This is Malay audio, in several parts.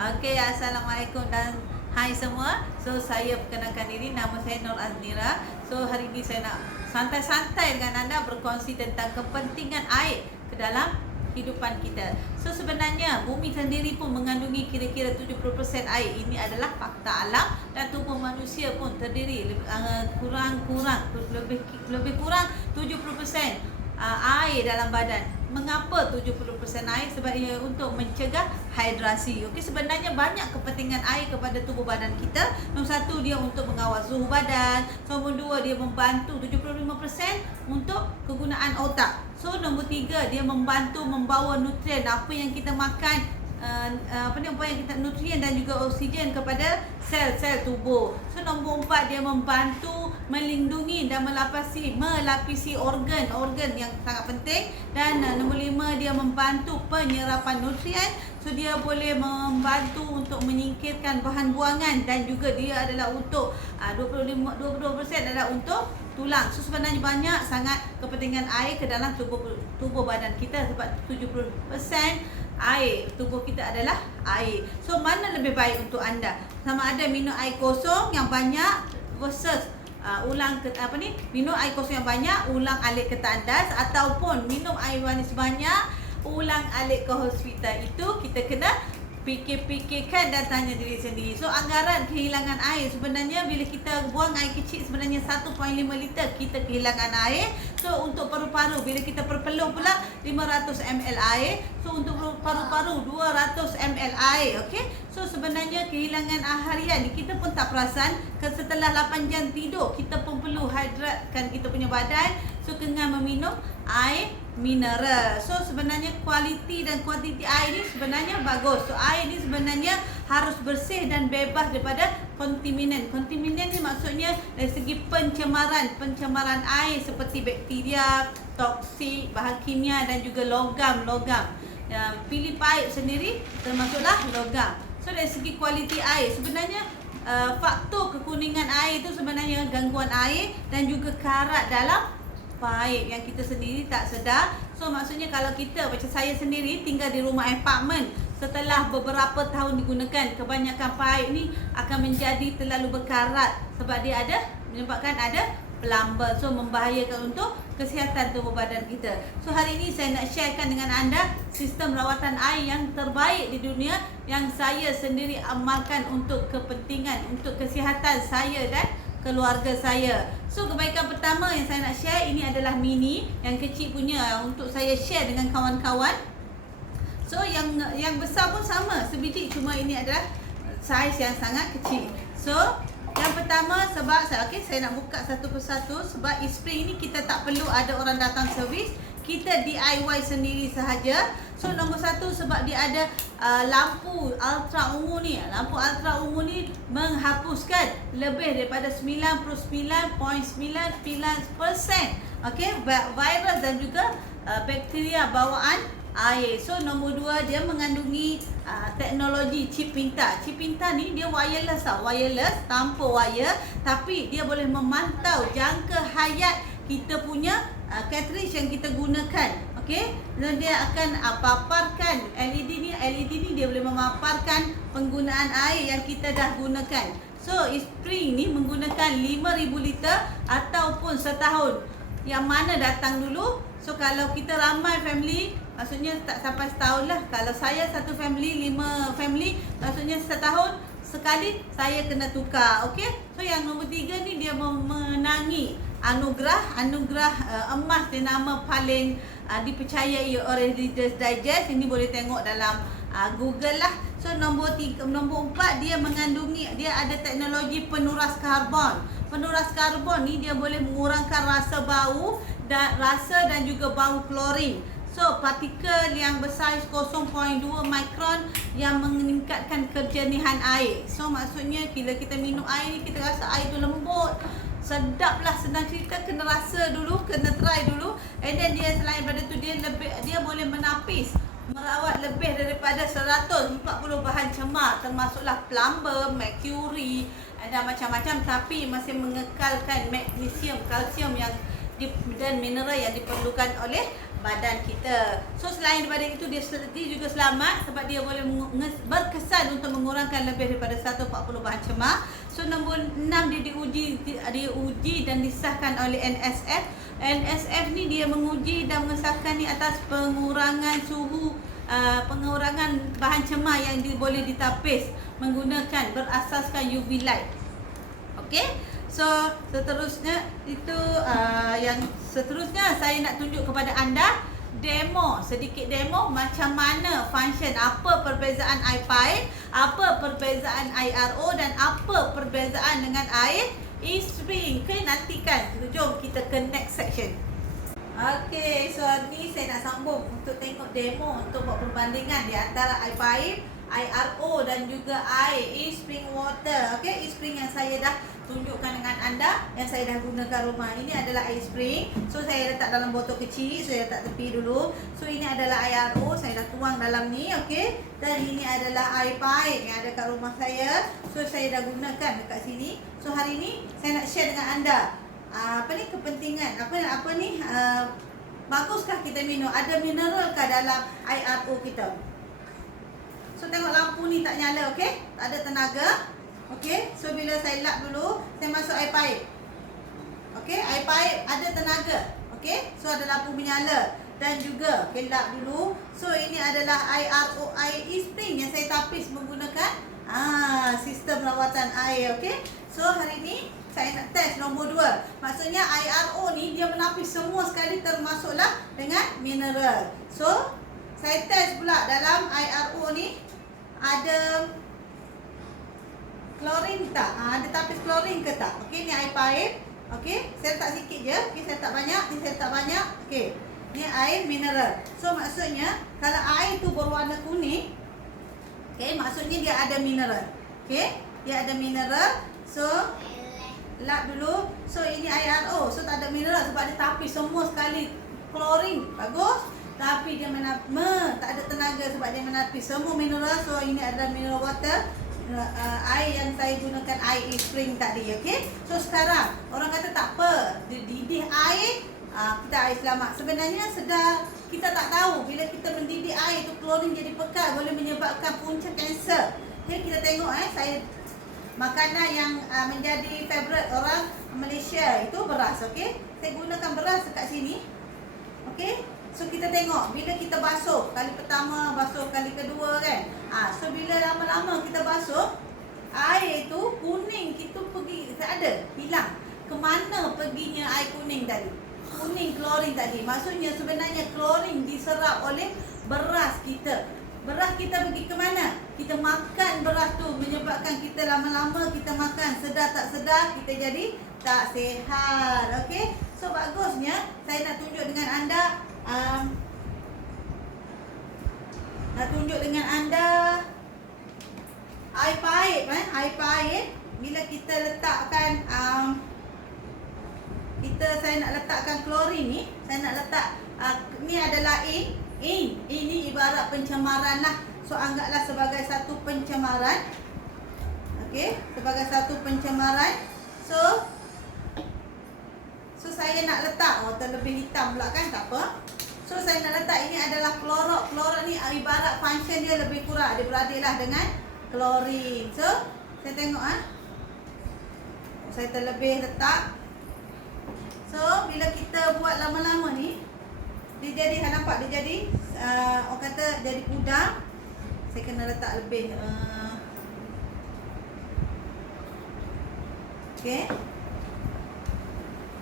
Okey, Assalamualaikum dan hai semua. So, saya perkenalkan diri, nama saya Nur Aznira. So, hari ini saya nak santai-santai dengan anda berkongsi tentang kepentingan air ke dalam kehidupan kita. So, sebenarnya bumi sendiri pun mengandungi kira-kira 70% air. Ini adalah fakta alam dan tubuh manusia pun terdiri lebih kurang 70% air dalam badan. Mengapa 70% air? Sebab ia untuk mencegah hidrasi. Okey, sebenarnya banyak kepentingan air kepada tubuh badan kita. Nombor satu, dia untuk mengawal suhu badan. Nombor dua, dia membantu 75% untuk kegunaan otak. So, nombor tiga, dia membantu membawa nutrien apa yang kita makan, nutrien dan juga oksigen kepada sel-sel tubuh. So, nombor empat, dia membantu melindungi dan melapisi organ yang sangat penting. Dan nombor lima, dia membantu penyerapan nutrien. So, dia boleh membantu untuk menyingkirkan bahan buangan dan juga dia adalah untuk 22% adalah untuk tulang. So, sebenarnya banyak sangat kepentingan air ke dalam tubuh badan kita sebab 70% air tubuh kita adalah air. So, mana lebih baik untuk anda? Sama ada minum air kosong yang banyak versus minum air kosong yang banyak, ulang alik ke tandas, ataupun minum air manis banyak, ulang alik ke hospital. Itu kita kena fikirkan dan tanya diri sendiri. So, anggaran kehilangan air sebenarnya bila kita buang air kecil sebenarnya 1.5 liter kita kehilangan air. So, untuk paru-paru bila kita berpeluh pula 500 ml air. So, untuk paru-paru 200 ml air. Okey. So, sebenarnya kehilangan harian ni kita pun tak perasan. Setelah 8 jam tidur kita pun perlu hidratkan kita punya badan. So, dengan meminum air mineral. So, sebenarnya kualiti dan kuantiti air ni sebenarnya bagus. So, air ni sebenarnya harus bersih dan bebas daripada kontaminan. Kontaminan ni maksudnya dari segi pencemaran air seperti bakteria, toksik, bahan kimia dan juga logam. Pilih paip sendiri termasuklah logam. So, dari segi kualiti air sebenarnya faktor kekuningan air itu sebenarnya gangguan air dan juga karat dalam paip yang kita sendiri tak sedar. So, maksudnya kalau kita macam saya sendiri tinggal di rumah apartmen, setelah beberapa tahun digunakan, kebanyakan paip ni akan menjadi terlalu berkarat sebab dia menyebabkan ada plumber. So, membahayakan untuk kesihatan tubuh badan kita. So, hari ini saya nak sharekan dengan anda sistem rawatan air yang terbaik di dunia yang saya sendiri amalkan untuk kepentingan, untuk kesihatan saya dan keluarga saya. So, kebaikan pertama yang saya nak share ini adalah mini, yang kecil punya untuk saya share dengan kawan-kawan. So, yang besar pun sama, sebiji, cuma ini adalah saiz yang sangat kecil. So, yang pertama sebab saya nak buka satu persatu sebab spray ini kita tak perlu ada orang datang servis. Kita DIY sendiri sahaja. So, nombor satu sebab dia ada lampu ultra ungu ni. Lampu ultra ungu ni menghapuskan lebih daripada 99.99% virus dan juga bakteria bawaan air. So, nombor dua, dia mengandungi teknologi chip pintar. Chip pintar ni dia wireless tanpa wire, tapi dia boleh memantau jangka hayat kita punya cartridge yang kita gunakan. Okey, dan dia akan paparkan LED ni dia boleh memaparkan penggunaan air yang kita dah gunakan. So, spray ni menggunakan 5,000 liter ataupun setahun. Yang mana datang dulu? So, kalau kita ramai family, maksudnya tak sampai setahun lah. Kalau saya satu family, 5 family, maksudnya setahun sekali saya kena tukar. Okey. So, yang nombor 3 ni dia memenangi anugerah emas, dia nama paling dipercayai oleh Reader's Digest. Ini boleh tengok dalam Google lah. So, nombor 4 dia ada teknologi penuras karbon. Penuras karbon ni dia boleh mengurangkan rasa dan juga bau klorin. So, partikel yang bersaiz 0.2 mikron yang meningkatkan kejernihan air. So, maksudnya bila kita minum air ni kita rasa air tu lembut, sedap lah, senang cerita, kena rasa dulu, kena try dulu. And then dia selain daripada tu dia boleh merawat lebih daripada 140 bahan cemar, termasuklah plumber, mercury dan macam-macam, tapi masih mengekalkan magnesium, kalsium dan mineral yang diperlukan oleh badan kita. So selain daripada itu, dia juga selamat sebab dia boleh berkesan untuk mengurangkan lebih daripada 140 bahan cemar. So nombor 6 dia diuji dan disahkan oleh NSF. NSF ni dia menguji dan mengesahkan ni atas pengurangan suhu, pengurangan bahan cemar yang boleh ditapis menggunakan berasaskan UV light. Okey. So seterusnya itu yang seterusnya saya nak tunjuk kepada anda sedikit demo macam mana function, apa perbezaan air pipe, apa perbezaan IRO dan apa perbezaan dengan air e-spring. Okay, nantikan. Jom kita ke next section. Okay, so ni saya nak sambung untuk tengok demo untuk buat perbandingan di antara air pipe, IRO dan juga air e-spring water. Okay, e-spring yang saya dah tunjukkan dengan anda, yang saya dah gunakan rumah. Ini adalah air spring. So saya letak dalam botol kecil, saya letak tepi dulu. So ini adalah IRO, saya dah tuang dalam ni, okey. Dan ini adalah air pipe yang ada kat rumah saya. So saya dah gunakan dekat sini. So hari ni saya nak share dengan anda kepentingan baguskah kita minum, ada mineralkah dalam IRO kita. So tengok lampu ni tak nyala, okey? Tak ada tenaga. Okey, so bila saya lap dulu, saya masuk air pipe. Okey, air pipe ada tenaga. Okey, so ada lampu menyala dan juga lap dulu. So ini adalah IRO, air e-spring yang saya tapis menggunakan sistem lawatan air. Okey, so hari ni saya nak test nombor 2. Maksudnya IRO ni dia menapis semua sekali termasuklah dengan mineral. So saya test pula dalam IRO ni ada klorin tak? Ada tapis klorin ke tak? Okey, ni air pipe. Okey, saya letak sikit je. Okey, saya letak banyak. Ni saya letak banyak. Okey, ni air mineral. So maksudnya kalau air tu berwarna kuning, okey, maksudnya dia ada mineral. Okey, dia ada mineral. So lap dulu. So ini air RO. So tak ada mineral sebab dia tapis semua sekali klorin. Bagus. Tapi dia tak ada tenaga sebab dia menapis semua mineral. So ini adalah mineral water. Air yang saya gunakan air e-spring tadi, okey. So sekarang orang kata tak apa, didih air, kita air selamat. Sebenarnya kita tak tahu bila kita mendidih air tu klorin jadi pekat, boleh menyebabkan punca kanser. Okey, kita tengok saya makanan yang menjadi favorite orang Malaysia itu beras, okey. Saya gunakan beras dekat sini. Okey. So kita tengok bila kita basuh, kali pertama basuh, kali kedua kan. So bila lama-lama kita basuh, air tu kuning kita pergi, tak ada, hilang. Kemana perginya air kuning tadi? Kuning klorin tadi. Maksudnya sebenarnya klorin diserap oleh beras kita. Beras kita pergi ke mana? Kita makan beras tu, menyebabkan kita lama-lama kita makan, sedar tak sedar kita jadi tak sihat. Okey. So bagusnya saya nak tunjuk dengan anda air pipe bila kita letakkan saya nak letakkan klorin ni, saya nak letak ni adalah ini ibarat pencemaran lah. So anggaplah sebagai satu pencemaran. Okey, sebagai satu pencemaran. So saya nak letak, terlebih hitam pula kan, tak apa. So saya nak letak, ini adalah klorok. Klorok ni ibarat function dia lebih kurang adik-beradiklah dengan klorin. So saya tengok saya terlebih letak. So bila kita buat lama-lama ni, dia jadi, nampak dia jadi orang kata jadi pudar. Saya kena letak lebih. Okey.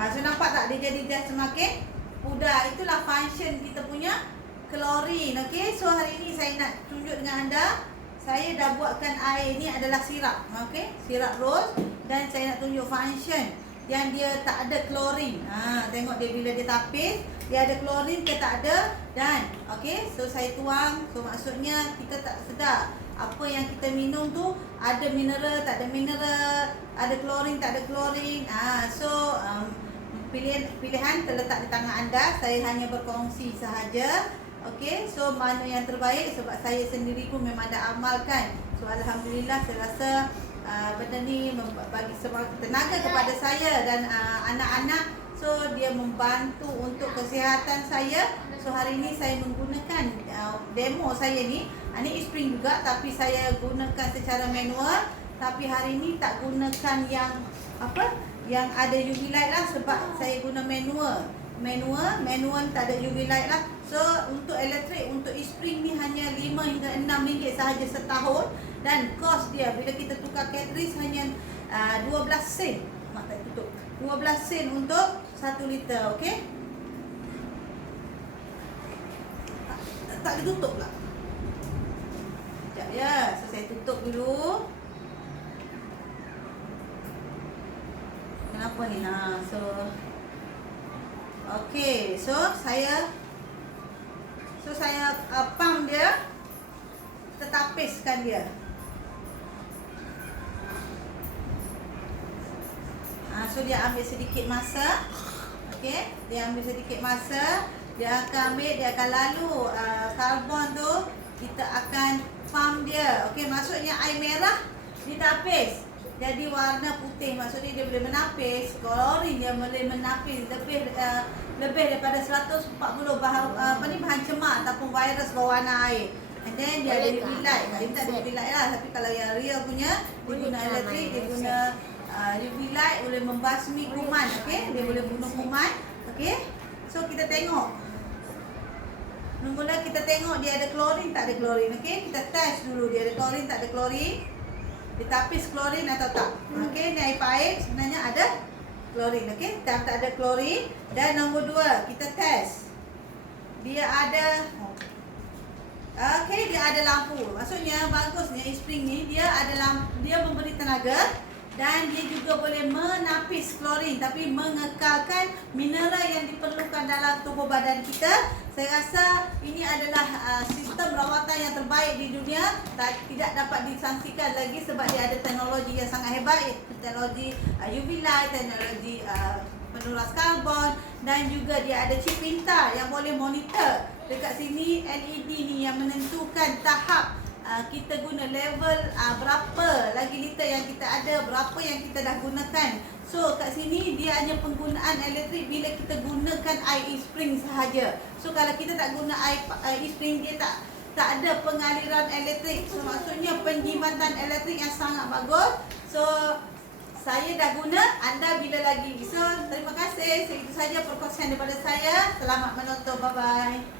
So nampak tak dia jadi dah semakin pudar. Itulah function kita punya klorin. Okey, so hari ni saya nak tunjuk dengan anda, saya dah buatkan air ni adalah sirap. Okey, sirap rose, dan saya nak tunjuk function yang dia tak ada klorin. Tengok dia bila dia tapis, dia ada klorin ke tak ada. Dan okey, so saya tuang. So maksudnya kita tak sedar apa yang kita minum tu ada mineral, tak ada mineral, ada klorin, tak ada klorin. Pilihan terletak di tangan anda. Saya hanya berkongsi sahaja. Okey, so mana yang terbaik sebab saya sendiri pun memang dah amalkan. So alhamdulillah, saya rasa benda ni bagi tenaga kepada saya dan anak-anak. So dia membantu untuk kesihatan saya. So hari ni saya menggunakan demo saya ni. Ini e-spring juga tapi saya gunakan secara manual. Tapi hari ni tak gunakan yang yang ada UV light lah, sebab saya guna manual tak ada UV light lah. So untuk elektrik, untuk e-spring ni hanya 5 hingga 6 ringgit sahaja setahun. Dan kos dia bila kita tukar cartridge hanya 12 sen. Mak tak tutup. 12 sen untuk 1 liter, okey? Tak ditutup pula. Sekejap ya. So saya tutup dulu. Kenapa ni? Okey, so saya pump dia, tetapiskan dia. So dia ambil sedikit masa. Okey, dia ambil sedikit masa, dia akan ambil, dia akan lalu karbon tu, kita akan pump dia. Okey, maksudnya air merah ditapis jadi warna putih, maksudnya dia boleh menapis. Klorin dia boleh menapis lebih daripada 140 bahan cemar ataupun virus berwarna air. And then dia ada UV light. Ini tak ada UV light lah, tapi kalau yang real punya dia guna elektrik, dia guna UV light, boleh membasmi kuman. Okey, dia boleh bunuh kuman. Okey, so kita tengok. Mula kita tengok dia ada klorin tak ada klorin. Okey, kita test dulu dia ada klorin tak ada klorin. Ditapis klorin atau tak. Okey, ni air paip sebenarnya ada klorin. Okey, tak ada klorin. Dan nombor 2, kita test. Dia ada dia ada lampu. Maksudnya bagusnya e-spring ni dia memberi tenaga dan dia juga boleh menapis klorin tapi mengekalkan mineral yang diperlukan dalam tubuh badan kita. Saya rasa ini adalah sistem rawatan yang terbaik di dunia. Tidak dapat disangsikan lagi sebab dia ada teknologi yang sangat hebat, teknologi UV light, teknologi penuras karbon, dan juga dia ada chip pintar yang boleh monitor. Dekat sini LED ni yang menentukan tahap kita guna level berapa lagi liter yang kita ada, berapa yang kita dah gunakan. So kat sini dia hanya penggunaan elektrik bila kita gunakan air e-spring sahaja. So kalau kita tak guna air e-spring, dia tak ada pengaliran elektrik. So maksudnya penjimatan elektrik yang sangat bagus. So saya dah guna, anda bila lagi. So terima kasih. Itu saja perkongsian daripada saya. Selamat menonton. Bye bye.